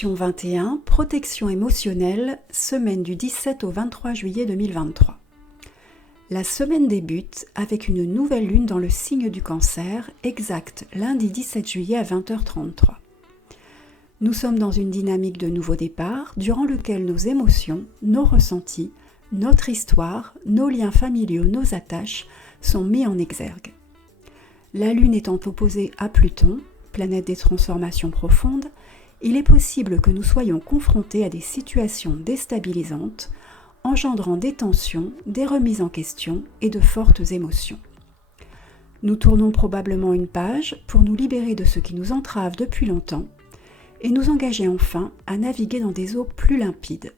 Incantation 21, protection émotionnelle, semaine du 17 au 23 juillet 2023. La semaine débute avec une nouvelle lune dans le signe du Cancer, exact lundi 17 juillet à 20h33. Nous sommes dans une dynamique de nouveau départ, durant lequel nos émotions, nos ressentis, notre histoire, nos liens familiaux, nos attaches sont mis en exergue. La lune étant opposée à Pluton, planète des transformations profondes, il est possible que nous soyons confrontés à des situations déstabilisantes, engendrant des tensions, des remises en question et de fortes émotions. Nous tournons probablement une page pour nous libérer de ce qui nous entrave depuis longtemps et nous engager enfin à naviguer dans des eaux plus limpides.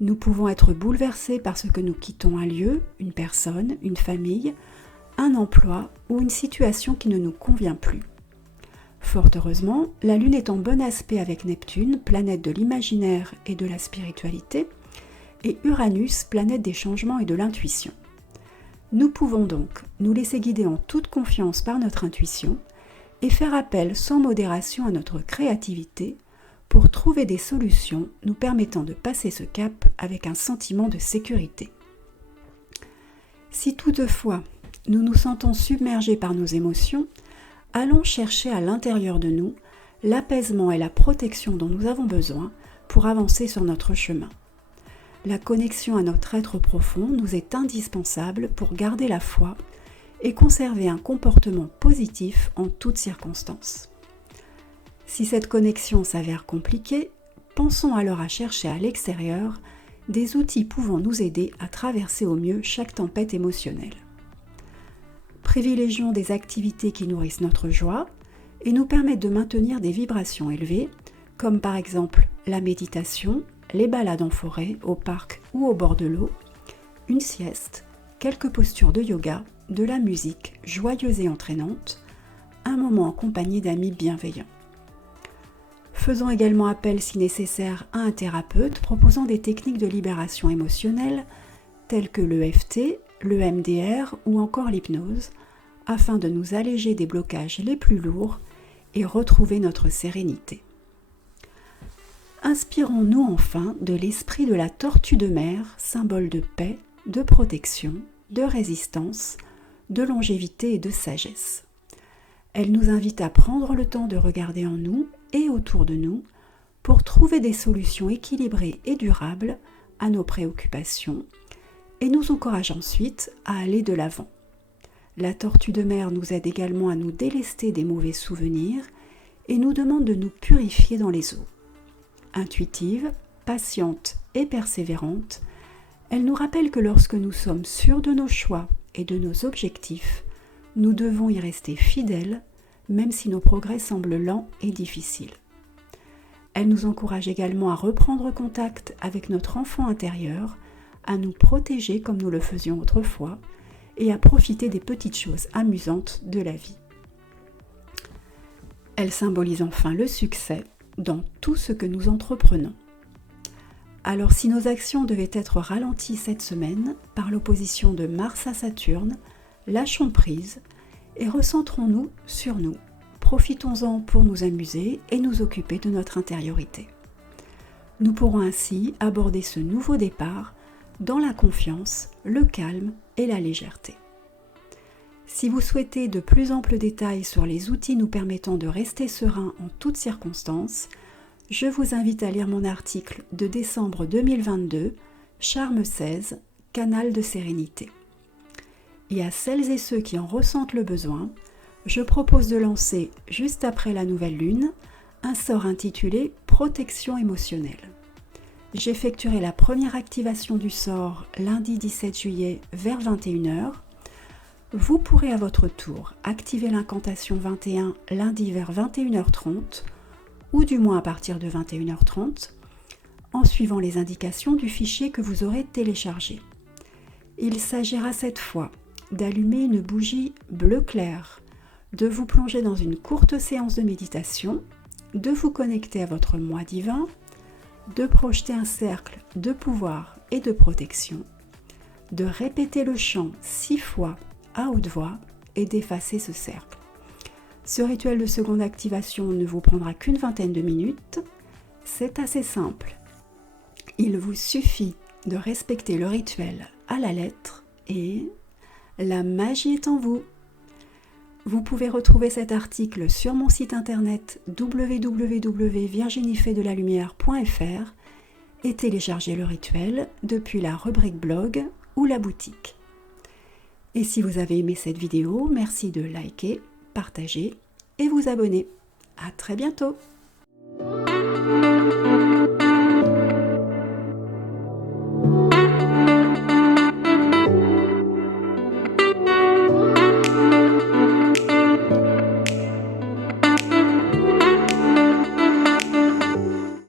Nous pouvons être bouleversés parce que nous quittons un lieu, une personne, une famille, un emploi ou une situation qui ne nous convient plus. Fort heureusement, la Lune est en bon aspect avec Neptune, planète de l'imaginaire et de la spiritualité, et Uranus, planète des changements et de l'intuition. Nous pouvons donc nous laisser guider en toute confiance par notre intuition et faire appel sans modération à notre créativité pour trouver des solutions nous permettant de passer ce cap avec un sentiment de sécurité. Si toutefois nous nous sentons submergés par nos émotions, allons chercher à l'intérieur de nous l'apaisement et la protection dont nous avons besoin pour avancer sur notre chemin. La connexion à notre être profond nous est indispensable pour garder la foi et conserver un comportement positif en toutes circonstances. Si cette connexion s'avère compliquée, pensons alors à chercher à l'extérieur des outils pouvant nous aider à traverser au mieux chaque tempête émotionnelle. Privilégions des activités qui nourrissent notre joie et nous permettent de maintenir des vibrations élevées, comme par exemple la méditation, les balades en forêt, au parc ou au bord de l'eau, une sieste, quelques postures de yoga, de la musique joyeuse et entraînante, un moment en compagnie d'amis bienveillants. Faisons également appel si nécessaire à un thérapeute proposant des techniques de libération émotionnelle telles que l'EFT, le MDR ou encore l'hypnose, afin de nous alléger des blocages les plus lourds et retrouver notre sérénité. Inspirons-nous enfin de l'esprit de la tortue de mer, symbole de paix, de protection, de résistance, de longévité et de sagesse. Elle nous invite à prendre le temps de regarder en nous et autour de nous pour trouver des solutions équilibrées et durables à nos préoccupations et nous encourage ensuite à aller de l'avant. La tortue de mer nous aide également à nous délester des mauvais souvenirs et nous demande de nous purifier dans les eaux. Intuitive, patiente et persévérante, elle nous rappelle que lorsque nous sommes sûrs de nos choix et de nos objectifs, nous devons y rester fidèles, même si nos progrès semblent lents et difficiles. Elle nous encourage également à reprendre contact avec notre enfant intérieur, à nous protéger comme nous le faisions autrefois et à profiter des petites choses amusantes de la vie. Elle symbolise enfin le succès dans tout ce que nous entreprenons. Alors si nos actions devaient être ralenties cette semaine par l'opposition de Mars à Saturne, lâchons prise et recentrons-nous sur nous. Profitons-en pour nous amuser et nous occuper de notre intériorité. Nous pourrons ainsi aborder ce nouveau départ dans la confiance, le calme et la légèreté. Si vous souhaitez de plus amples détails sur les outils nous permettant de rester serein en toutes circonstances, je vous invite à lire mon article de décembre 2022, Charme 16, Canal de sérénité. Et à celles et ceux qui en ressentent le besoin, je propose de lancer, juste après la nouvelle lune, un sort intitulé Protection émotionnelle. J'effectuerai la première activation du sort lundi 17 juillet vers 21h. Vous pourrez à votre tour activer l'incantation 21 lundi vers 21h30 ou du moins à partir de 21h30 en suivant les indications du fichier que vous aurez téléchargé. Il s'agira cette fois d'allumer une bougie bleu clair, de vous plonger dans une courte séance de méditation, de vous connecter à votre moi divin, de projeter un cercle de pouvoir et de protection, de répéter le chant 6 fois à haute voix et d'effacer ce cercle. Ce rituel de seconde activation ne vous prendra qu'une vingtaine de minutes. C'est assez simple. Il vous suffit de respecter le rituel à la lettre et la magie est en vous. Vous pouvez retrouver cet article sur mon site internet www.virginiefait-de-la-lumière.fr et télécharger le rituel depuis la rubrique blog ou la boutique. Et si vous avez aimé cette vidéo, merci de liker, partager et vous abonner. À très bientôt!